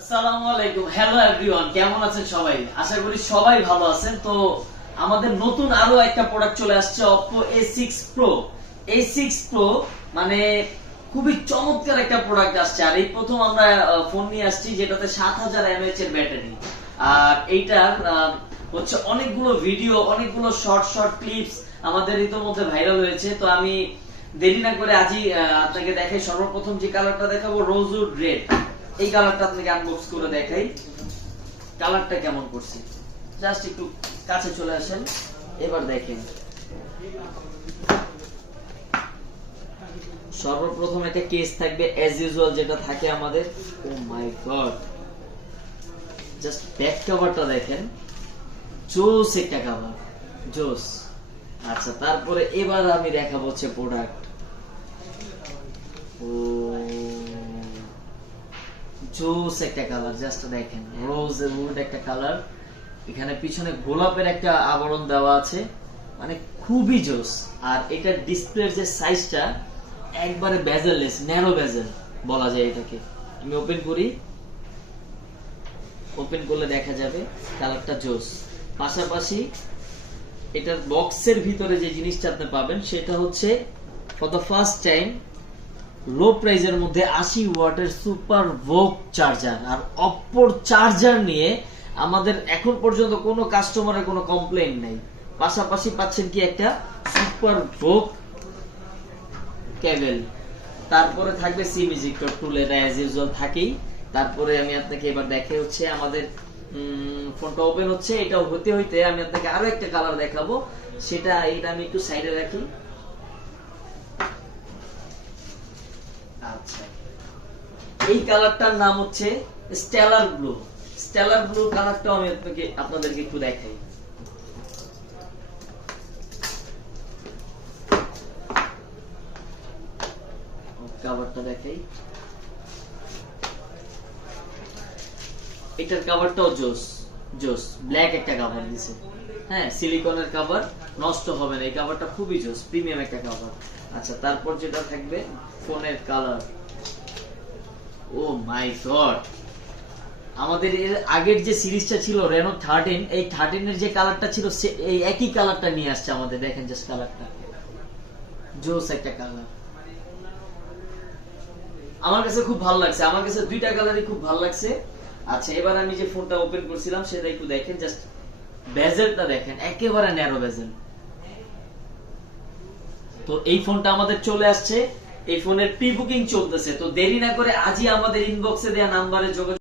আসসালামু আলাইকুম, hello everyone, কেমন আছেন সবাই? আশা করি সবাই ভালো আছেন। তো আমাদের নতুন আরো একটা প্রোডাক্ট চলে আসছে, Oppo A6 Pro। A6 Pro মানে খুবই চমৎকার একটা প্রোডাক্ট আসছে। আর এই প্রথম আমরা ফোন নিয়ে আসছি যেটাতে 7000 mAh এর ব্যাটারি। আর এইটার হচ্ছে অনেকগুলো ভিডিও, অনেকগুলো শর্ট শর্ট ক্লিপস আমাদের ইতোমধ্যে ভাইরাল হয়েছে। তো আমি দেরি না করে আজই আপনাকে দেখাই। সর্বপ্রথম যে কালারটা দেখাবো রোজউড রেড। এই কালারটা আপনাকে আনবক্স করে দেখাই কালারটা কেমন করছি। জাস্ট একটু কাছে চলে আসেন, এবার দেখেন। সর্বপ্রথম একটা কেস থাকবে অ্যাজ ইউজুয়াল, যেটা থাকে আমাদের। ও মাই গড, জাস্ট ব্যাক কভারটা দেখেন, জোস একটা কভার, জোস। আচ্ছা, তারপরে এবার আমি দেখাবো হচ্ছে প্রোডাক্ট। ও জোস একটা কালার, জাস্ট দেখেন, রোজ উড একটা কালার। এখানে পিছনে গোলাপের একটা আবরণ দেওয়া আছে, মানে খুবই জোস। আর এটার ডিসপ্লের যে সাইজটা একবারে বেজেললেস, ন্যারো বেজেল বলা যায় এটাকে। আমি ওপেন করি, ওপেন করলে দেখা যাবে কালারটা জোস। পাশাপাশি এটার বক্সের ভিতরে যে জিনিসটা আপনি পাবেন সেটা হচ্ছে ফর দ্য ফার্স্ট টাইম লো প্রাইজের মধ্যে 80 ওয়াটের সুপার ভোক চার্জার। আর অপর চার্জার নিয়ে আমাদের এখন পর্যন্ত কোনো কাস্টমারের কোনো কমপ্লেইন নেই। পাশাপাশি পাচ্ছেন কি একটা সুপার ভোক কেবল। তারপরে থাকবে সিম ইজেক্টর টুল, এটা অ্যাজ ইউজুয়াল থাকেই। তারপরে আমি আপনাকে এবার দেখে হচ্ছে আমাদের ফোনটা ওপেন হচ্ছে। এটা হতে হইতে আমি আপনাকে আরো একটা কালার দেখাবো, সেটা এটা আমি একটু সাইডে রাখি। আচ্ছা, এই কালারটার নাম হচ্ছে স্টেলার ব্লু। স্টেলার ব্লু কালারটাও আমি আপনাদেরকে একটু দেখাই। কাভারটা দেখাই, এটার কাভারটাও জোস জোস, ব্ল্যাক একটা কাভার দিছে। হ্যাঁ, সিলিকনের কাভার, নষ্ট হবে না। এই কাভারটা খুবই জোস, প্রিমিয়াম একটা কাভার। আচ্ছা, তারপর যেটা থাকবে ফোনের কালার। ও মাই গড, আমাদের এর আগের যে সিরিজটা ছিল রেনো 13, এই 13 এর যে কালারটা ছিল এই একই কালারটা নিয়ে আসছে আমাদের। দেখেন জাস্ট কালারটা, জোস একটা কালার। আমার কাছে খুব ভালো লাগছে, আমার কাছে দুইটা কালারই খুব ভালো লাগছে। আচ্ছা, এবার আমি যে ফোনটা ওপেন করছিলাম সেটা একটু দেখেন, জাস্ট বেজেলটা দেখেন, একেবারে ন্যারো বেজেল। তো এই ফোনটা আমাদের চলে আসছে, এই ফোনের প্রি বুকিং চলতেছে। তো দেরি না করে আজই আমাদের ইনবক্সে দেওয়া নাম্বারে যোগাযোগ